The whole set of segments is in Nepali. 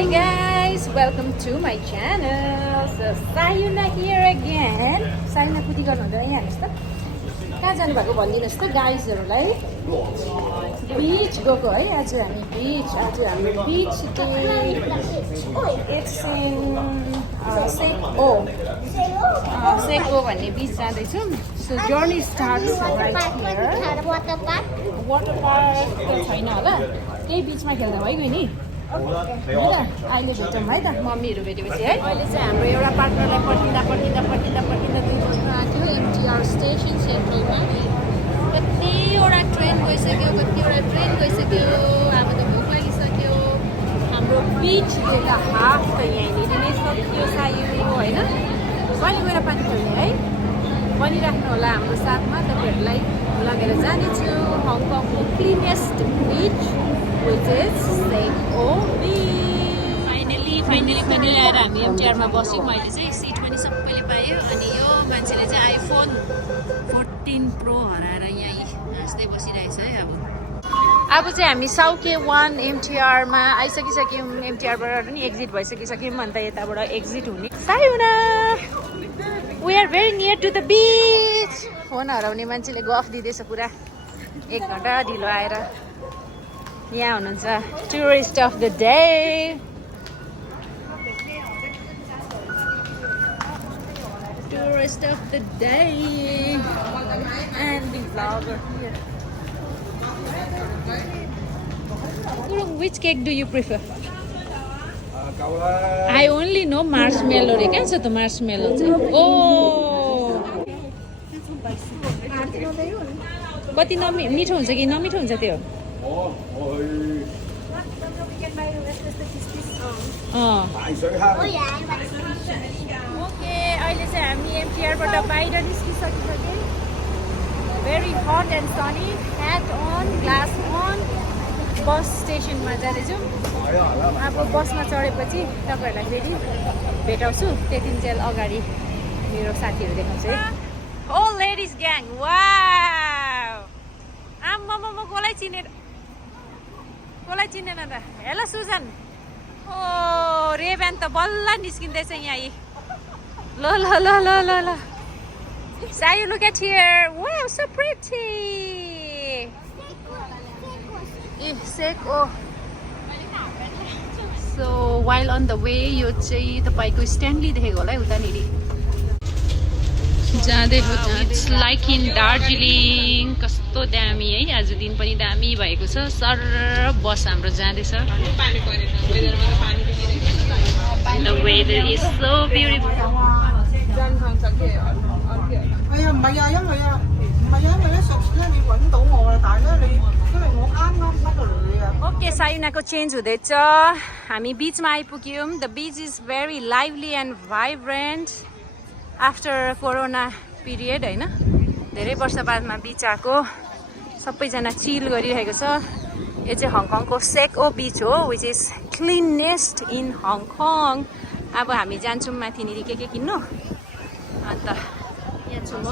Hi guys, welcome to my channel. So Sayuna here again. Sayuna कुटी गर्नु हुँदैन यहाँ हेर्नुस् त कहाँ जानु भएको भनिदिनुस् त गाइजहरुलाई बीच गएको है आज हामी बीच हाम्रो बीच it's in Seko भन्ने बीच जाँदै छौं. So journey starts right here. Water park त छैन होला. त्यही बीचमा खेल्दा भइगयो नि. अहिले भेटौँ है त मम्मीहरू भेटेपछि है. अहिले चाहिँ हाम्रो एउटा पार्टनरलाई पर्खिँदा 2 बज्न आँट्यो एमटीआर स्टेसन सेन्ट्रलमा. कतिवटा ट्रेन गइसक्यो अब त भोक लागिसक्यो. हाम्रो बीच बेला हाफ त यहीँनिर नै सकियो सायो होइन. कहिले गएर पानी खेल्ने है भनिराख्नु होला हाम्रो साथमा. तपाईँहरूलाई लगेर जानेछु हङकङको क्लिनेस्ट बीच which is Seko Beach. Finally आएर हामी एमटीआरमा बस्यौँ. अहिले चाहिँ सिट पनि सबैले पायो. अनि यो मान्छेले चाहिँ आइफोन 14 प्रो हराएर यहीँ हाँस्दै बसिरहेछ है. अब चाहिँ हामी साउके 1 एमटीआरमा आइसकिसक्यौँ. एमटीआरबाट पनि एक्जिट भइसकिसक्यौँ. अन्त यताबाट एक्जिट हुने सायुना. We are very near to the beach. Phone हराउने मान्छेले गफ दिँदैछ पुरा. 1 घन्टा ढिलो आएर यहाँ हुनुहुन्छ tourist of the day. Tourist of the day and the vlogger here. Kurung, which cake do you prefer? I only know marshmallow. Kya cha to marshmallow chai? Oh. Kati मिठो हुन्छ कि नमिठो हुन्छ त्यो? ओके, अहिले चाहिँ हामी एमटीआरबाट बाहिर निस्किसकिसक्यौँ. Very hot and sunny. Hat on, glass on. Bus स्टेसनमा जाँदैछौँ. अब बसमा चढेपछि तपाईँहरूलाई फेरि भेटाउँछु. त्यतिन्जेल अगाडि मेरो साथीहरू देखाउँछु है. ओ लेडिज ग्याङ, वाउ. आम्मामा म कसलाई चिनेन त. हेलो सुजन. ओ रेब्यान त बल्ल निस्किँदैछ यहाँ. ल Sayu, look at here. Wow, so pretty. Seko. So while on the way, यो चाहिँ तपाईको स्ट्यान्डली देखेको होला है उतानिरी. It's like in Darjeeling. कस्तो दामी है. आज दिन पनि दामी भएको छ. सर बस हाम्रो जाँदैछ. The weather is so beautiful. Okay, सायुनाको चेन्ज हुँदैछ. हामी बीचमा आइपुग्यौँ. The beach is very lively and vibrant after corona period हैन. धेरै वर्ष बादमा बीच आको. सबैजना चिल गरिरहेको छ. यो चाहिँ हङकङको सेको बीच हो, which is cleanest in Hong Kong. अब हामी जान्छौँ माथिनिर के किन्नु. अन्त यहाँ छु म.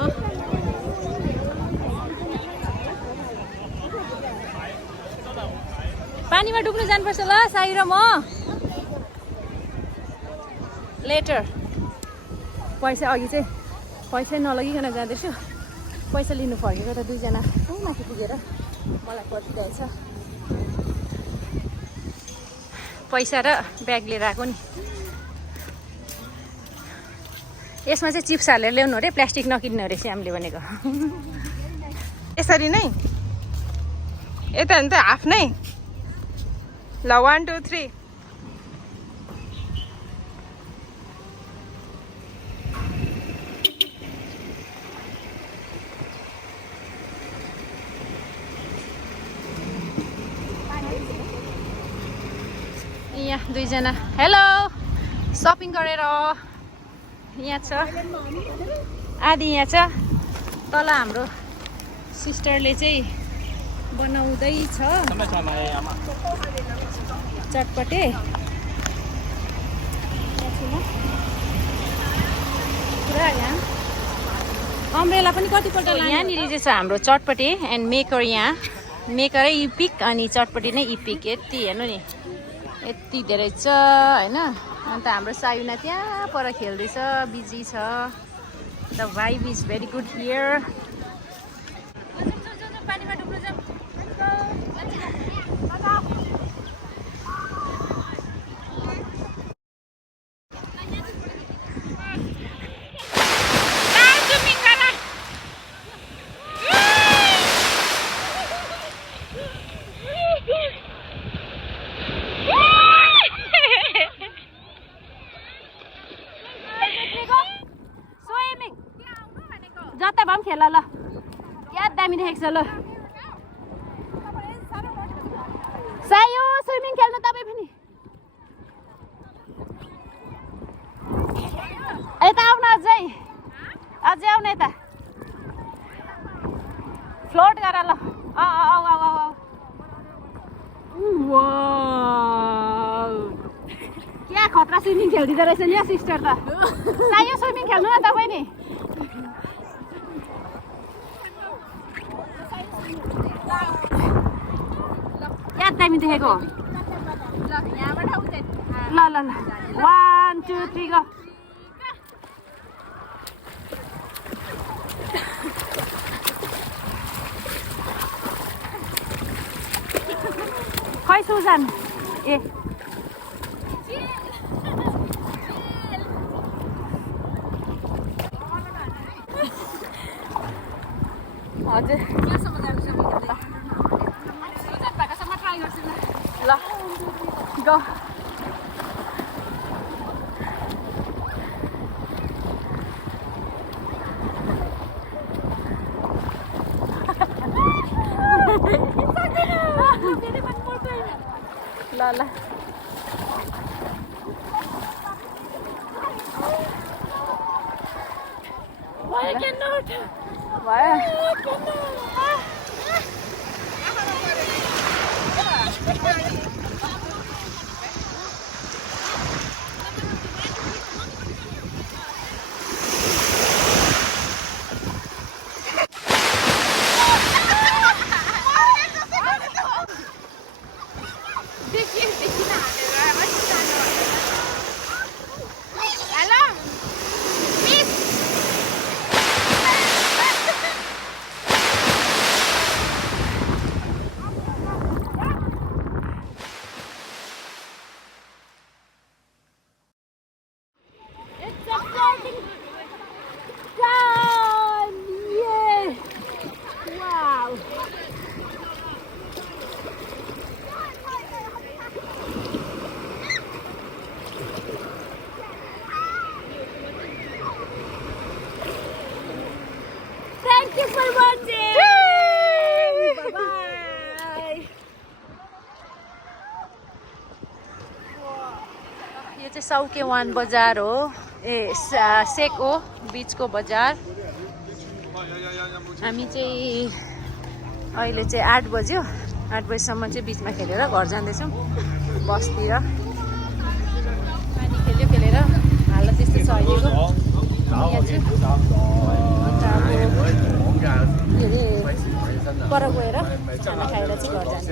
पानीमा डुब्नु जानुपर्छ ल साई र म. लेटर. पैसा अघि चाहिँ पैसा नलगिकन जाँदैछु. पैसा लिनु फर्केको त 2 जना माथि पुगेर मलाई पर्खिरहेछ. पैसा र ब्याग लिएर आएको नि. यसमा चाहिँ चिप्स हालेर ल्याउनु अरे. प्लास्टिक नकिन्नु अरे श्यामले भनेको. यसरी नै यता नि त हाफ नै. ल 1 2 3. यहाँ 2 जना. हेलो. सपिङ गरेर यहाँ छ. आदि यहाँ छ. तल हाम्रो सिस्टरले चाहिँ बनाउँदैछ चटपटे. पुरा यहाँ अम्ब्रेला पनि कतिपल्ट यहाँनिर चाहिँ छ हाम्रो चटपटे एन्ड मेकर. यहाँ मेकरै इपिक अनि चटपटे नै इपिक. यति हेर्नु नि यति धेरै छ हैन अन्त हाम्रो सायुना त्यहाँ पर खेल्दैछ बिजी छ the vibe is very good here पानीमा डुब्नु जाऊ जता भए पनि खेल ल क्या दामी देखेको छ ल सायो स्विमिङ खेल्नु तपाईँ पनि यता आउन अझै आउन यता फ्लोट गर ल क्या खतरा स्विमिङ खेलिदिँदो रहेछ नि सिस्टर त सायो स्विमिङ खेल्नु न तपाईँ नि क्या दामी देखेको ल 1 2 3 गो खै सुजन ए हजुर ल गो ल I cannot. Why? Thank you for watching. Bye bye. यो चाहिँ सौकेवान बजार हो सेक हो बीचको बजार हामी चाहिँ अहिले चाहिँ 8 बज्यो 8 बजीसम्म चाहिँ बीचमा खेलेर घर जाँदैछौँ बसतिर पानी खेलेर हालत त्यस्तो छ अहिलेको यहाँ चाहिँ पर गएर खाना खाएर चाहिँ घर जान्छ